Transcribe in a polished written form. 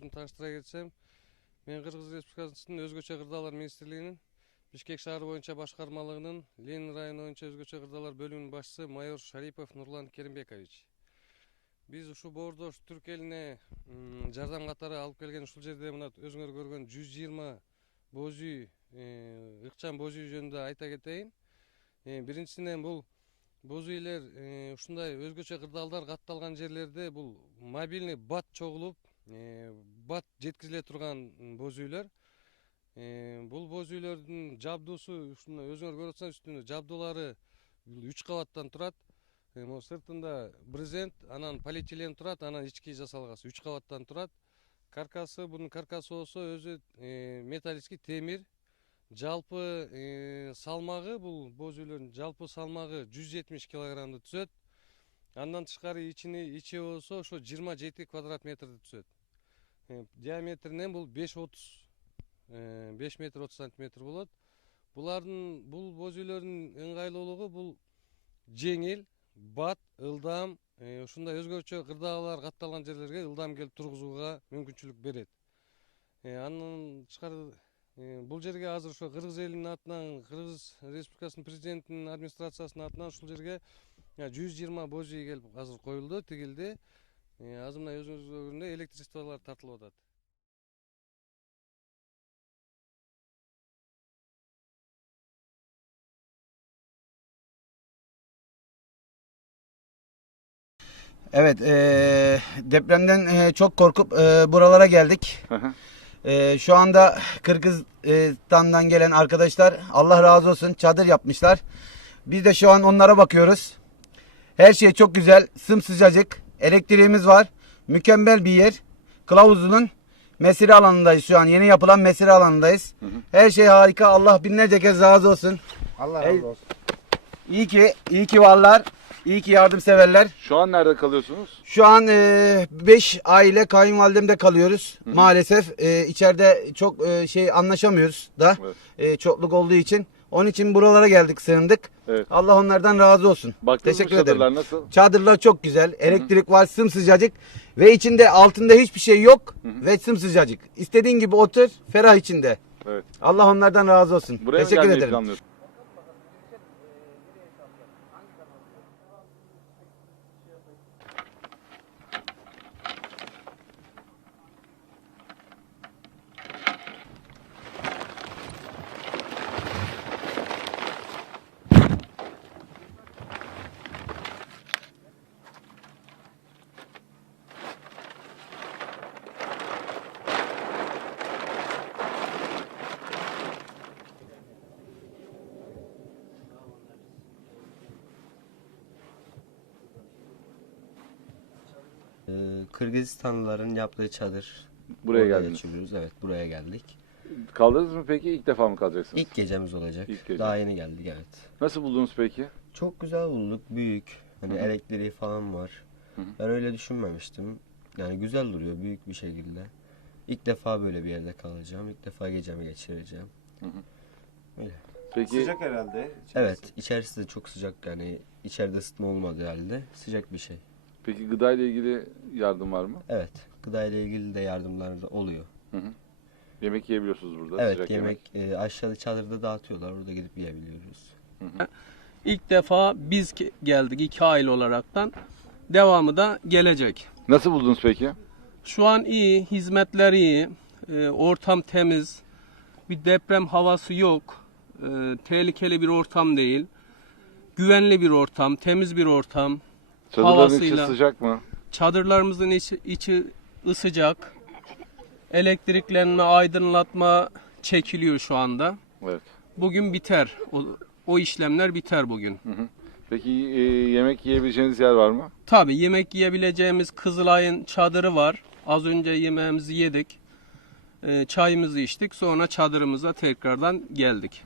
өзüm тааныштыра кетсем, мен Кыргыз Республикасынын өзгөчө кырдаалар министрлигинин Бишкек шаары боюнча башкармалыгынын Ленин району боюнча өзгөчө кырдаалар бөлүмүнүн башчысы майор Шарипов Нурлан Керимбекович. Биз ушул Боордош Түрк элине жардам катары алып келген ушул жерде мына өзүңөр көргөн 120 боз үй, ыкчам боз үй жөнүндө айта кетейин. Биринчисинен бул боз үйлер ушундай өзгөчө кырдаалдар катталган жерлерде бул мобильный бат чогулуп, бат жеткизиле турган боз үйлөр. Бул боз үйлөрдүн жабдуусу ушуну өзүңөр көрүп атсаңыз, үстүндө жабдуулары 3 кабаттан турат. Сыртында брезент, анан полиэтилен турат, анан ички жасалгасы 3 кабаттан турат. Каркасы, bunun каркасы болсо өзү металлический темир. Жалпы салмагы, бул боз үйлөрдүн жалпы салмагы 170 килограммды түзөт. Андан тышкары ичи болсо ошо 27 квадрат метрди түзөт. Диаметринен бул 5 метр 30 сантиметр болот. Бул боз үйлөрдүн ыңгайлуулугу бул жеңил, бат, ылдам, ушундай өзгөчө кырдаалар катталган жерлерге ылдам келип тургузууга мүмкүнчүлүк берет. Андан тышкары бул жерге азыр ошо Кыргыз элинин атынан, Кыргыз Республикасынын президентинин администрациясынын атынан ушул жерге 120 боз үй келип азыр коюлду, тигилди. Азыр мына өзүңүз көргөндөй электричестволор тартылып атат. Evet, depremden çok korkup buralara geldik. Şu anda Kırgızistan'dan gelen arkadaşlar Allah razı olsun çadır yapmışlar. Biz de şu an onlara bakıyoruz. Her şey çok güzel, sımsıcacık, elektriğimiz var. Mükemmel bir yer. Kılavuzlu'nun mesire alanındayız şu an. Yeni yapılan mesire alanındayız. Her şey harika. Allah binlerce kez razı olsun. Allah razı olsun. İyi ki varlar. İyi ki yardımseverler. Şu an nerede kalıyorsunuz? Şu an 5 aile kayınvalidemde kalıyoruz. Maalesef içeride çok anlaşamıyoruz da. Evet. Çokluk olduğu için. Onun için buralara geldik, sığındık. Evet. Allah onlardan razı olsun. Baktınız teşekkür mı çadırlar ederim. nasıl? Çadırlar çok güzel. Elektrik var, sımsıcacık. Ve içinde altında hiçbir şey yok. Ve sımsıcacık. İstediğin gibi otur, ferah içinde. Evet. Allah onlardan razı olsun. Buraya teşekkür mı gelmeyi ederim. planlıyorsun? Kırgızistanlıların yaptığı çadır. Buraya Orada geldiniz. geçiriyoruz. Evet, buraya geldik. Kaldınız mı peki? İlk defa mı kalacaksınız? İlk gecemiz olacak. İlk gece. Daha yeni geldik, evet. Nasıl buldunuz peki? Çok güzel bulduk. Büyük. Hani elektriği falan var. Ben öyle düşünmemiştim. Yani güzel duruyor büyük bir şekilde. İlk defa böyle bir yerde kalacağım. İlk defa gecemi geçireceğim. Öyle. Peki Sıcak herhalde. içerisi. Evet, içerisi de çok sıcak, yani içeride ısıtma olmadığı halde sıcak bir şey. peki gıda ile ilgili yardım var mı? Evet, gıda ile ilgili de yardımlar da oluyor. Yemek yiyebiliyorsunuz burada. Evet, sıcak yemek aşağıda çadırda dağıtıyorlar. Orada gidip yiyebiliyoruz. İlk defa biz geldik 2 aile olaraktan. Devamı da gelecek. Nasıl buldunuz peki? Şu an iyi, hizmetler iyi, ortam temiz, bir deprem havası yok, tehlikeli bir ortam değil, güvenli bir ortam, temiz bir ortam. Çadırların içi Havasıyla. sıcak mı? Çadırlarımızın içi ısıcak, elektriklenme, aydınlatma çekiliyor şu anda. Evet. Bugün biter, o işlemler biter bugün. Peki yemek yiyebileceğiniz yer var mı? Tabii yemek yiyebileceğimiz Kızılay'ın çadırı var. Az önce yemeğimizi yedik. Çayımızı içtik. Sonra çadırımıza tekrardan geldik.